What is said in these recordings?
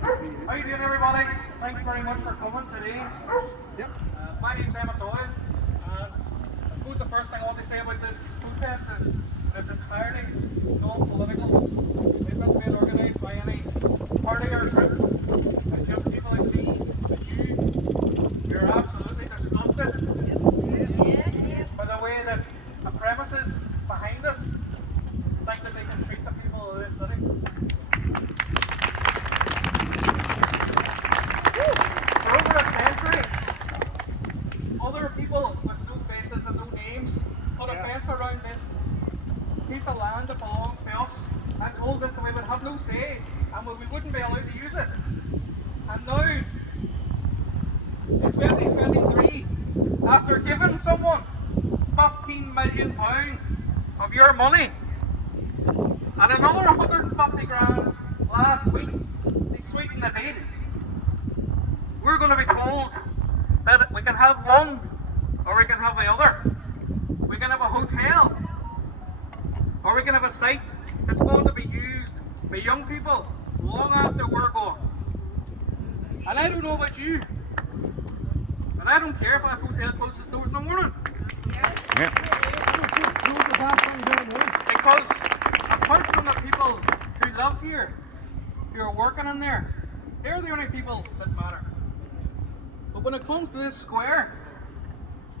How you doing, everybody? Thanks very much for coming today. Yep. My name's Emmett Doyle, and I suppose the first thing I want to say about this protest is that it's entirely non-political. It isn't being organised by any party or group. It's just people like me and you. We're absolutely disgusted by the way that the premises behind us think that they can treat the people of this city. For over a century, other people with no faces and no names put a fence around this piece of land that belongs to us and told us that we would have no say and we wouldn't be allowed to use it. And now, in 2023, after giving someone £15 million of your money and another 150 grand last week to sweeten the deal, we're going to be told that we can have one or we can have the other. We can have a hotel or we can have a site that's going to be used by young people long after we're gone. And I don't know about you, but I don't care if that hotel closes its doors in the morning. Yeah. Because apart from the people who live here, who are working in there, they're the only people that matter. But when it comes to this square,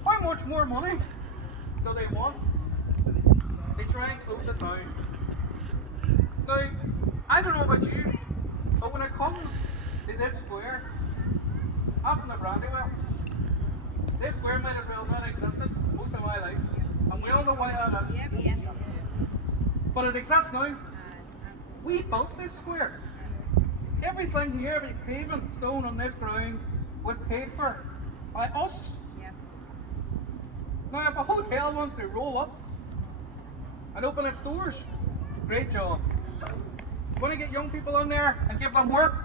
how much more money do they want? They try and close it down. Now, I don't know about you, but when it comes to this square, after the Brandywell, this square might as well not have existed most of my life. And we all know why that is. But it exists now. We built this square. Everything here, every pavement stone on this ground, was paid for by us. Now, if a hotel wants to roll up and open its doors, great job. Want to get young people in there and give them work?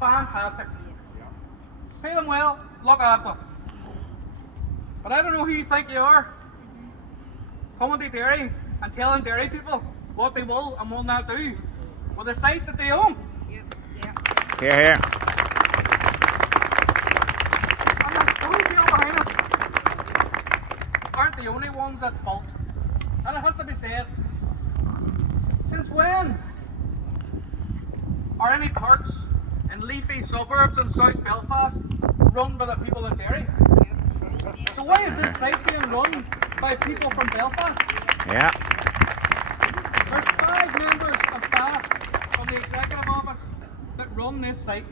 Fantastic. Pay them well, look after them. But I don't know who you think you are, coming to Derry and telling Derry people what they will and will not do with a site that they own. Here. And the hotel behind us aren't the only ones at fault. And it has to be said, since when are any parks in leafy suburbs in South Belfast run by the people of Derry? So why is this site being run by people from Belfast? Yeah. There's 5 members of staff from the executive office that run this site.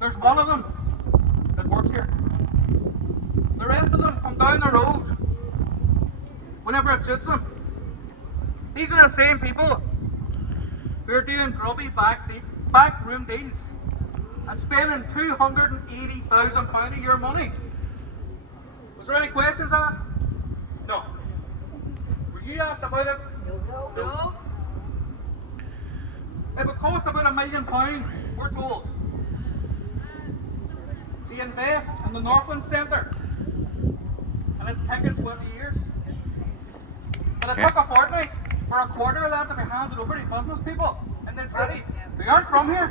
There's one of them that works here. The rest of them come down the road whenever it suits them. These are the same people who are doing grubby backroom deals and spending £280,000 of your money. Was there any questions asked? No. Were you asked about it? No. It would cost about £1 million, we're told, to invest in the Northland Centre, and it's taken 20 years. But it took a fortnight for a quarter of that to be handed over to business people in this city who aren't from here.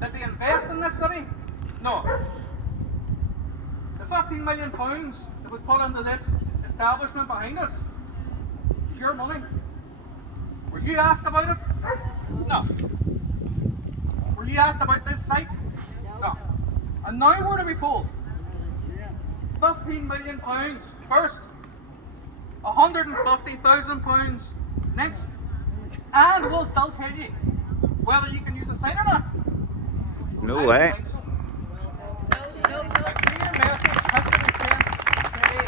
Did they invest in this city? No. The £15 million that was put into this establishment behind us is your money. Were you asked about it? No. Were you asked about this site? No. And now we're to be told £15 million first, £150,000 next, and we'll still tell you whether you can use the site or not. No way. I don't think so. A clear message has to be sent today.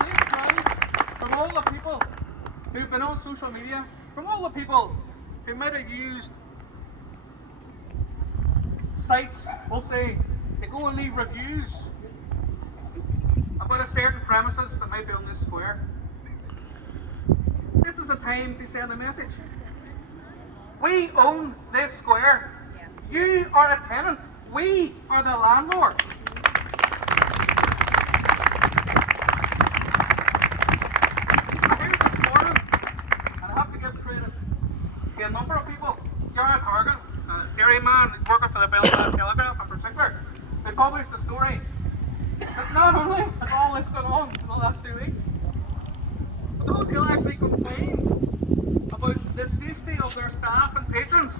Please try from all the people who've been on social media, from all the people who might have used sites, we'll say, to go and leave reviews about a certain premises that might be on this square. This is a time to send a message. We own this square. You are a tenant. We are the landlord. I heard this morning, and I have to give credit to a number of man who's working for the Belfast Telegraph in particular, they published a story that not only has all this gone on in the last 2 weeks, but the hotel actually complained about the safety of their staff and patrons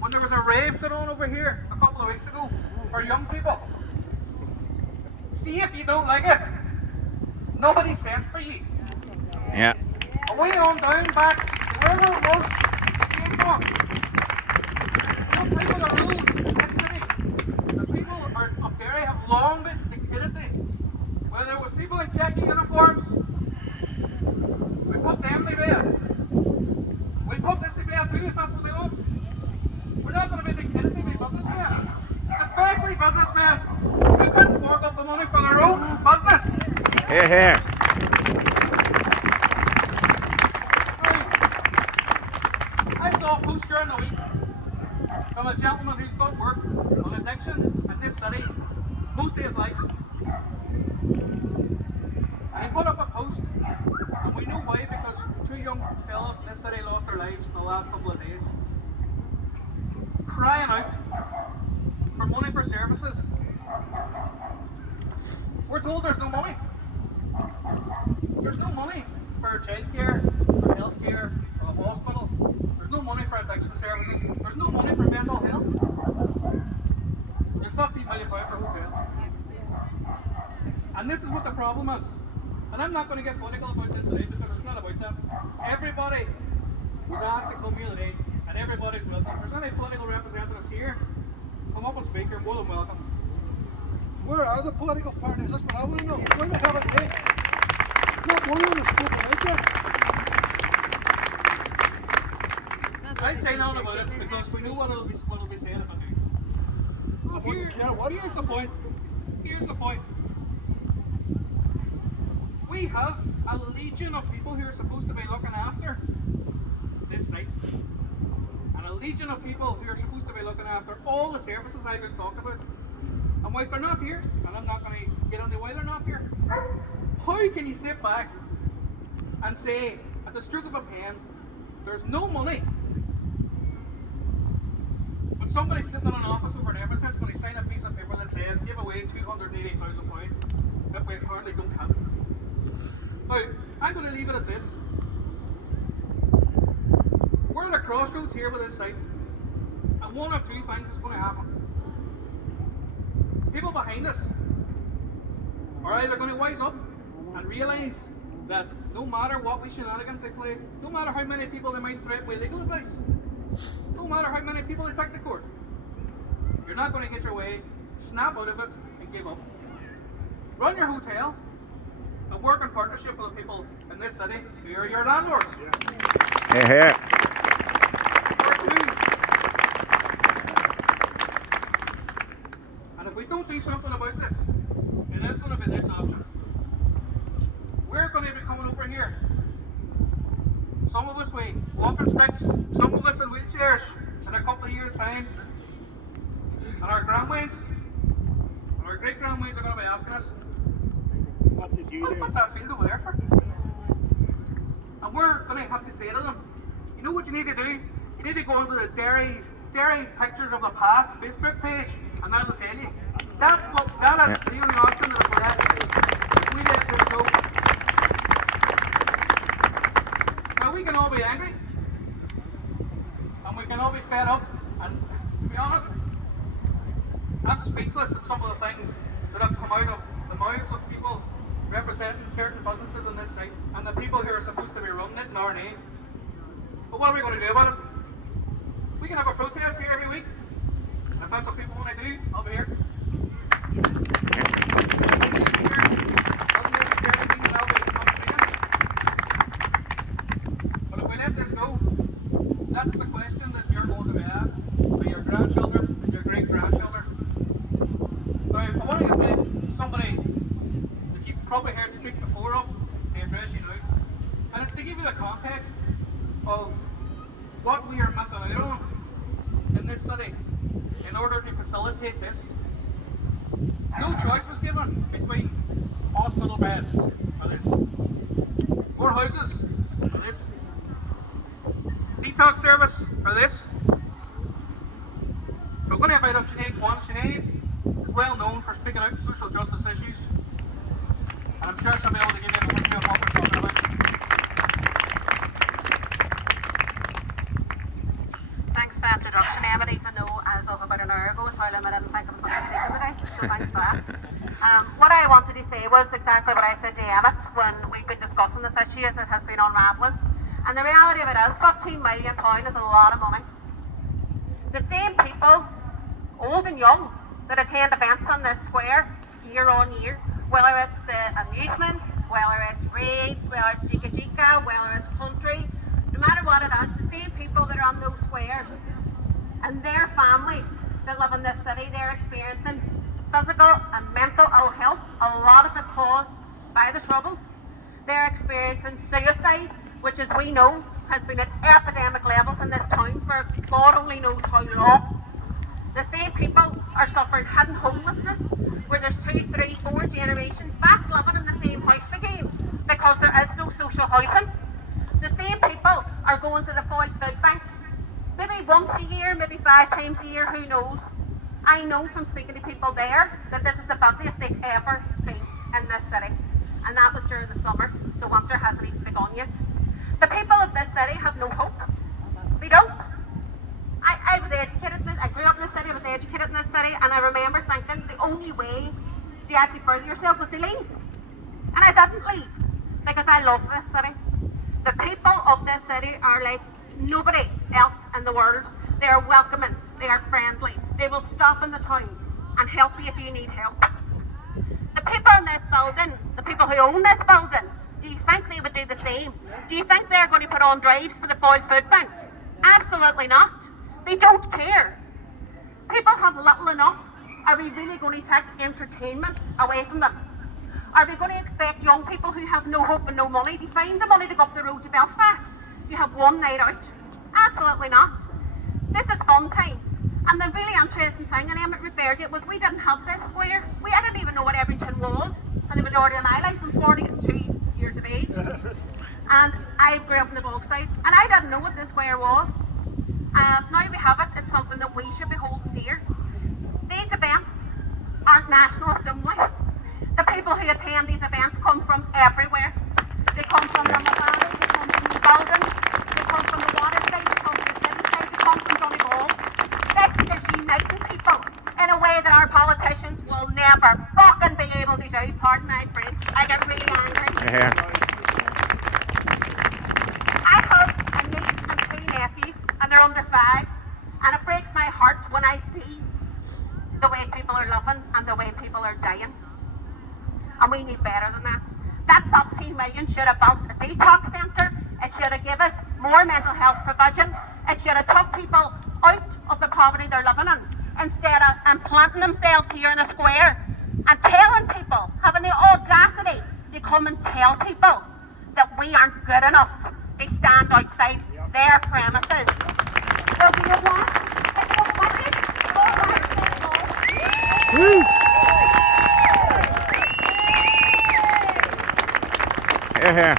when there was a rave going on over here a couple of weeks ago for young people. See if you don't like it. Nobody sent for you. Yeah. Away on down back, wherever it was, came from. Don't play with the rules in this city. The people of Derry have long been dictated. Whether it was people in khaki uniforms, we put them to bed. We put this to bed too if that's what they want. We're not going to be dictated by businessmen. Especially businessmen who couldn't fork up the money for their own business. Here, here. I saw a post during the week from a gentleman who's done work on addiction in this city most of his life. And he put up a post, and we know why, because 2 young fellas in this city lost their lives in the last couple of days, crying out for money for services. We're told there's no money. There's no money for childcare, for healthcare, for a hospital. There's no money for addiction services. There's no money for mental health. There's £15 million for hotel. And this is what the problem is. And I'm not going to get political about this today because it's not about that. Everybody was asked to come here today, and everybody's welcome. If there's any political representatives here, come up and speak. You're more than welcome. Where are the political parties? That's what I want to know. Where the hell are they? Not one of them is spoken out there. I'd say nothing about it because we know what it'll be said if I do. I wouldn't care what. Here's the point. Here's the point. We have a legion of people who are supposed to be looking after this site. And a legion of people who are supposed to be looking after all the services I just talked about. And whilst they're not here, and I'm not going to get into why they're not here, how can you sit back and say, at the stroke of a pen, there's no money? When somebody's sitting in an office over in Ebrington, when they sign a piece of paper that says, give away £280,000 that we currently don't have. Now, I'm going to leave it at this. We're at a crossroads here with this site, and one of 2 things is going to happen. People behind us are either going to wise up and realise that no matter what shenanigans they play, no matter how many people they might threaten with legal advice, no matter how many people they take to court, you're not going to get your way, snap out of it and give up. Run your hotel and work in partnership with the people in this city who are your landlords. Here, here. And if we don't do something about this, it is going to be this option. We're going to be coming over here. Some of us with walking sticks, some of us in wheelchairs in a couple of years' time. And our grandways, and our great-grandways are going to be asking us, What did you do? what's that field over there for? And we're going to have to say to them, you know what you need to do? You need to go onto the Derry Pictures of the Past Facebook page, and that'll tell you. That is the only option that we're at. We let this go. Now we can all be angry, and we can all be fed up, and to be honest, I'm speechless at some of the things that have come out of the mouths of people representing certain businesses on this site, and the people who are supposed to be running it in our name. But what are we going to do about it? We can have a protest here every week. And if that's what people want to do, I'll be here. But if we let this go, that's the question that you're going to be asked by your grandchildren and your great-grandchildren. Now, I want to get somebody that you've probably heard speak before of to address you now. And it's to give you the context of what we are missing out on in this city in order to facilitate this. No choice was given between hospital beds for this, more houses for this, detox service for this, going to invite up Sinead Kwan. Sinead is well known for speaking out on social justice issues, and I'm sure she'll be able to give you an overview of what we're talking about. Thanks for the introduction, Emma, even though as of about an hour ago I told him I didn't think I was going to speak today, so thanks for that. What I wanted to say was exactly what I said to Emmett when we've been discussing this issue as it has been unravelling. And the reality of it is £15 million is a lot of money. The same people, old and young, that attend events on this square year on year, whether it's the amusements, whether it's raves, whether it's Jika Jika, whether it's country, no matter what it is, the same people that are on those squares and their families that live in this city, they're experiencing physical and mental ill health, a lot of it caused by the troubles. They're experiencing suicide, which as we know has been at epidemic levels in this town for God only knows how long. The same people are suffering hidden homelessness, where there's 2, 3, 4 generations back living in the same house again because there is no social housing. The same people are going to the Food Bank maybe once a year, maybe 5 times a year, who knows. I know from speaking to people there that this is the busiest they've ever been in this city, and that was during the summer. The winter hasn't even begun yet. The people of this city have no hope. They don't. I was educated in this, I grew up in this city, I was educated in this city, and I remember thinking the only way to actually further yourself was to leave. And I didn't leave, because I love this city. The people of this city are like nobody else in the world. They are welcoming, they are friendly, they will stop in the town and help you if you need help. The people in this building, the people who own this building, do you think they would do the same? Do you think they're going to put on drives for the Food Bank? Absolutely not. They don't care. People have little enough. Are we really going to take entertainment away from them? Are we going to expect young people who have no hope and no money to find the money to go up the road to Belfast? Do you have one night out? Absolutely not. This is fun time. And the really interesting thing, and Emmett referred to it, was we didn't have this square. I didn't even know what Ebrington was for the majority of my life. I'm 42 years of age. And I grew up in the Bogside, and I didn't know what this square was. Now we have it, it's something that we should be holding dear. These events aren't nationalist only. The people who attend these events come from everywhere. They come from the Valley, they come from the Golden, they come from the Waterside, they come from the City Side, they come from Donegal. This is uniting people in a way that our politicians will never fucking be able to do. Pardon my French, I get really angry. Yeah. I have a niece and 2 nephews, and they're under 5, and it breaks my heart when I see the way people are living and the way people are dying. And we need better than that. That 15 million should have built a detox centre. It should have given us more mental health provision. It should have took people out of the poverty they're living in, instead of implanting themselves here in a square and telling people, having the audacity to come and tell people that we aren't good enough to stand outside their premises. So do you want to go with it? Go back to the wall. Yeah.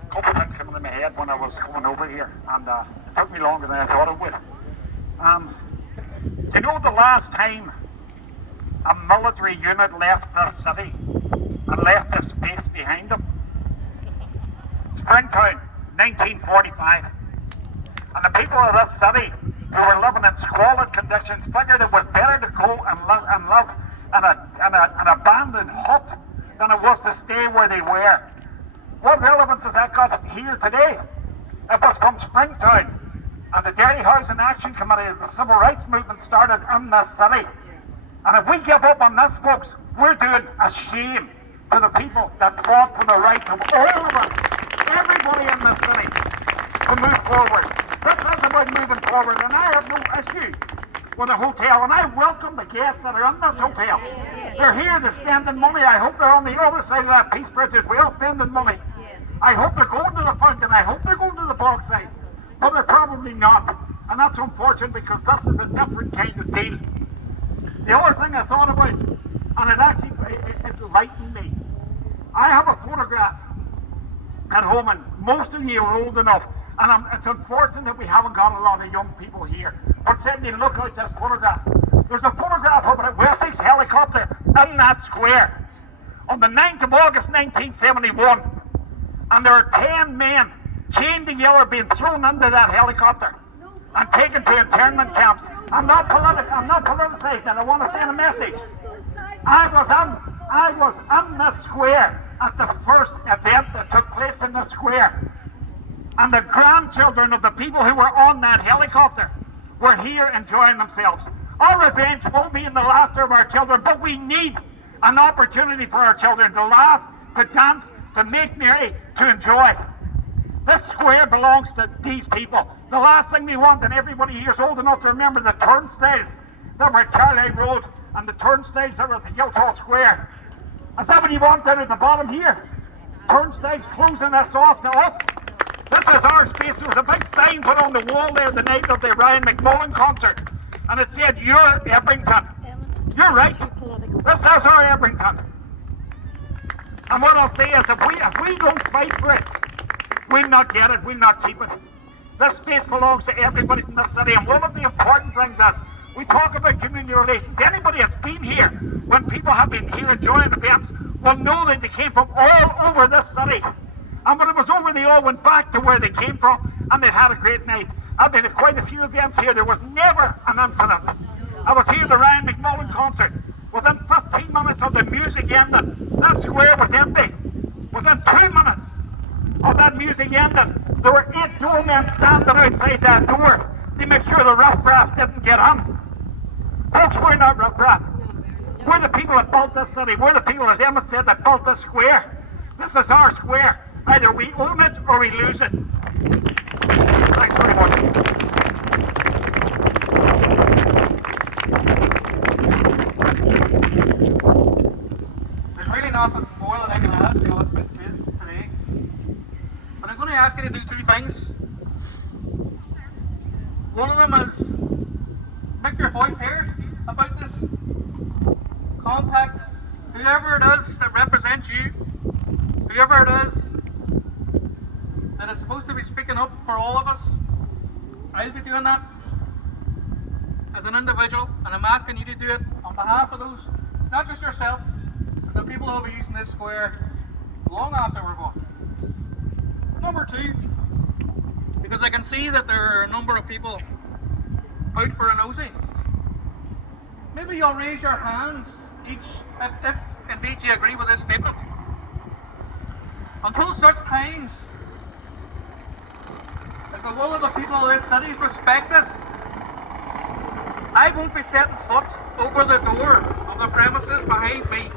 A couple of things came into my head when I was coming over here, and it took me longer than I thought it would. You know the last time a military unit left this city and left this space behind them? Springtown, 1945. And the people of this city who were living in squalid conditions figured it was better to go and live in an abandoned hut than it was to stay where they were. What relevance has that got here today? It was from Springtown and the Derry Housing Action Committee that the Civil Rights Movement started in this city. And if we give up on this, folks, we're doing a shame to the people that fought for the rights of all of us, everybody in this city, to move forward. This is about moving forward, and I have no issue with a hotel, and I welcome the guests that are in this hotel. They're here, they're spending money. I hope they're on the other side of that Peace Bridge as well, spending money. I hope they're going to the fountain, I hope they're going to the Bogside, but they're probably not, and that's unfortunate because this is a different kind of deal. The other thing I thought about, and it enlightened me, I have a photograph at home, and most of you are old enough And it's unfortunate that we haven't got a lot of young people here. But certainly look at this photograph. There's a photograph of a Wessex helicopter in that square on the 9th of August 1971. And there are 10 men chained together being thrown into that helicopter and taken to internment camps. I'm not politicizing, and I want to send a message. I was in the square at the first event that took place in the square. And the grandchildren of the people who were on that helicopter were here enjoying themselves. Our revenge won't be in the laughter of our children, but we need an opportunity for our children to laugh, to dance, to make merry, to enjoy. This square belongs to these people. The last thing we want, and everybody here is old enough to remember the turnstiles that were at Carlisle Road and the turnstiles that were at the Guildhall Square. Is that what you want down at the bottom here? Turnstiles closing us off to us? This is our space. There was a big sign put on the wall there the night of the Ryan McMullen concert, and it said, "You're Ebrington." You're right. This is our Ebrington. And what I'll say is, if we don't fight for it, we'll not get it, we'll not keep it. This space belongs to everybody in this city, and one of the important things is, we talk about community relations. Anybody that's been here, when people have been here enjoying events, will know that they came from all over this city. And when it was over, they all went back to where they came from, and they had a great night. I've been to quite a few events here. There was never an incident. I was here at the Ryan McMullen concert. Within 15 minutes of the music ending, that square was empty. Within 2 minutes of that music ending, there were 8 doormen standing outside that door to make sure the riffraff didn't get in. Folks, we're not riffraff. We're the people that built this city. We're the people, as Emmett said, that built this square. This is our square. Either we own it or we lose it. Thanks very much. There's really nothing more that I can add to what's been said today. But I'm going to ask you to do 2 things. One of them is make your voice heard about this. Contact whoever it is that represents you, whoever it is that is supposed to be speaking up for all of us. I'll be doing that as an individual, and I'm asking you to do it on behalf of those, not just yourself, but the people who will be using this square long after we're gone. Number 2, because I can see that there are a number of people out for a nosy. Maybe you'll raise your hands each, if indeed you agree with this statement. Until such times as the will of the people of this city is respected, I won't be setting foot over the door of the premises behind me.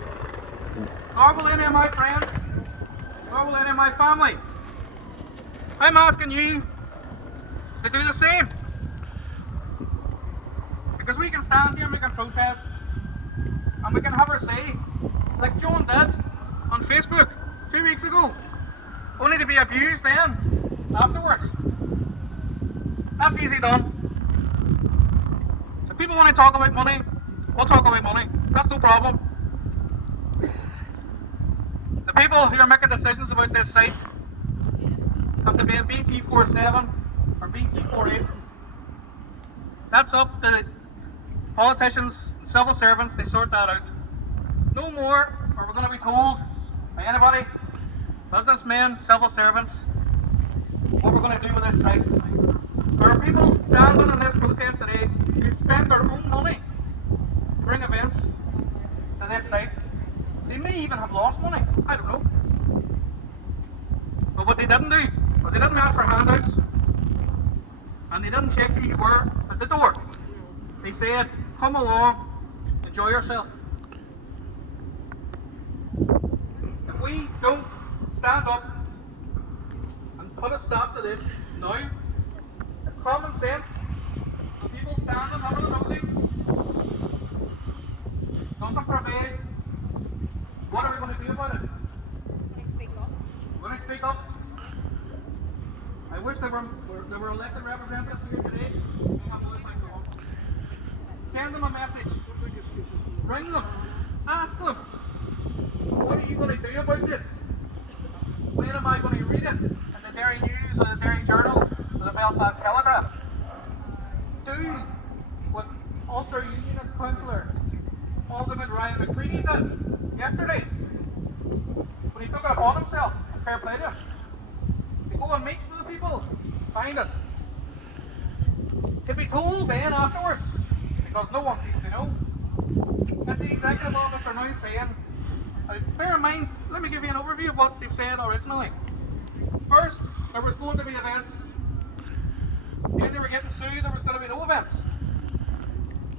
Nor will any of my friends, nor will any of my family. I'm asking you to do the same. Because we can stand here and we can protest, and we can have our say, like John did on Facebook 2 weeks ago, only to be abused then, afterwards. That's easy done. If people want to talk about money, we'll talk about money. That's no problem. The people who are making decisions about this site have to be a BT47 or BT48. That's up to politicians and civil servants, they sort that out. No more, or we're going to be told by anybody, businessmen, civil servants, what we're going to do with this site. There are people standing in this protest today who spend their own money to bring events to this site. They may even have lost money, I don't know. But what they didn't do was they didn't ask for handouts, and they didn't check who you were at the door. They said, come along, enjoy yourself. If we don't stand up and put a stop to this now, if common sense, the people standing having a nosy, doesn't prevail, what are we going to do about it? We're going to speak up. I wish there were elected representatives here today. Send them a message. Ring them. Ask them. What are you going to do about this? When am I going to read it in the Derry News or the Derry Journal? Sweeney did yesterday when he took it upon himself. Fair play to him. To go and meet the people behind us. To be told then afterwards, because no one seems to know, that the executive office are now saying, bear in mind, let me give you an overview of what they've said originally. First, there was going to be events. Then they were getting sued, there was going to be no events.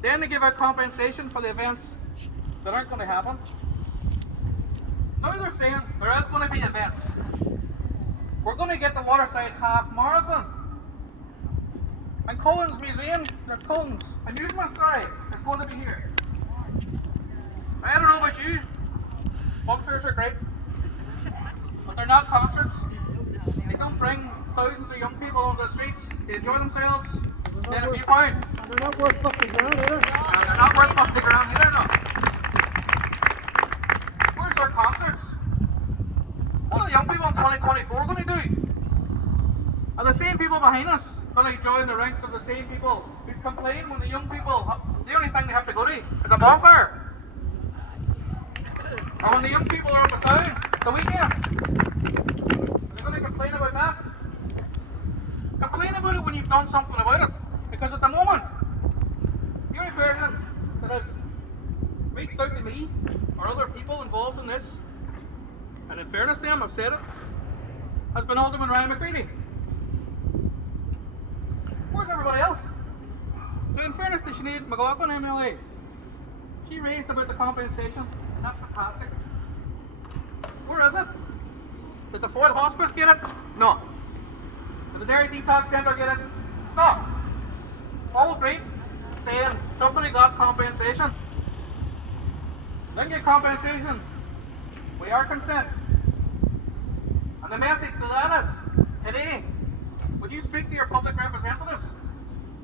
Then they give out compensation for the events that aren't going to happen. Now they're saying there is going to be events. We're going to get the Waterside Half Marathon. And Cullen's Museum, or Cullen's Amusement, is going to be here. I don't know about you, fun fairs are great, but they're not concerts. They don't bring thousands of young people onto the streets to enjoy themselves, get a few pounds. And they're not worth 50 grand either. And they're not worth 50 grand either, no. Where's our concerts? What are the young people in 2024 going to do? Are the same people behind us going to join the ranks of the same people who complain when the young people, the only thing they have to go to is a bonfire? Or when the young people are up in town, the weekends? Are they going to complain about that? Complain about it when you've done something about it. Because at the moment, the only person that has reached out to me or other people involved in this, and in fairness to them, I've said it, has been Alderman Ryan McCready. Where's everybody else? So in fairness to Sinead McLaughlin, MLA, she raised about the compensation, and that's fantastic. Where is it? Did the Ford Hospice get it? No. Did the Derry Detox Centre get it? No. All agreed, saying somebody got compensation. Didn't get compensation. We are consent. And the message to that is, today, would you speak to your public representatives?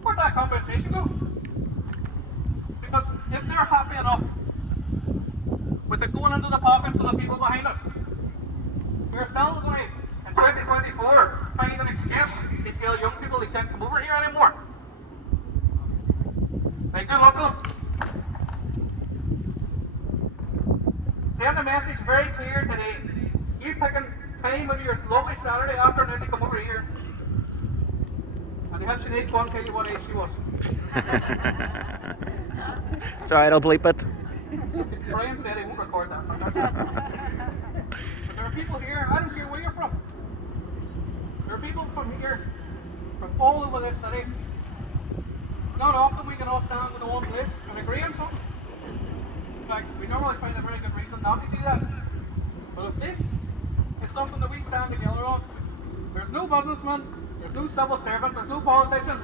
Where'd that compensation go? Because if they're happy enough with it going into the pockets of the people behind us, we're still going to, in 2024, find an excuse to tell young people they can't come over here anymore. Like, good luck to them. Send the message very clear today. You've taken time of your lovely Saturday afternoon to come over here. And you have Sinead go and tell you what age she was. It's alright, I'll bleep it. Brian said he won't record that. But there are people here, I don't care where you're from. There are people from here, from all over this city. It's not often we can all stand in one place and agree on something. In fact, we normally find a very good reason not to do that. But if this is something that we stand together on, there's no businessman, there's no civil servant, there's no politician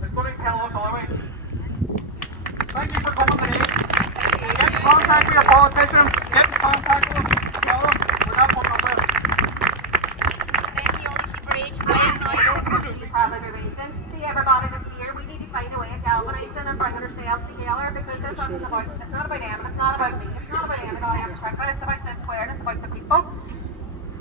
that's going to tell us otherwise. Thank you for coming today. Get in contact with your politicians, get in contact with them, tell them we're not putting up with it. Thank you, only keep your age quiet now. We have a division. See everybody that's here, we need to find a way of galvanising and bringing ourselves together, because this isn't about, it's not about them, it's not about me, it's not about anybody in particular, it's about this square and it's about the people.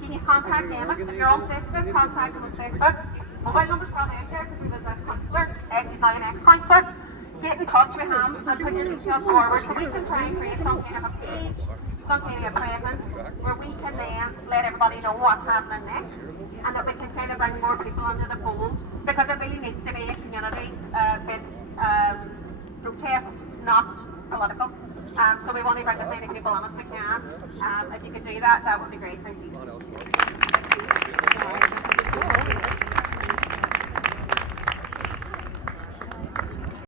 Can you contact Emmett? If you're on Facebook, contact him on Facebook. Mobile number's probably out there because he was a councillor, he's now an ex-councillor. Get in touch with him and put your details forward so we can try and create some kind of a page, some kind of a presence where we can then let everybody know what's happening next, and that we can kind of bring more people under the fold, because it really needs to be a community-based protest, not political. So we want to bring as many people on as we can. If you could do that, that would be great. Thank you.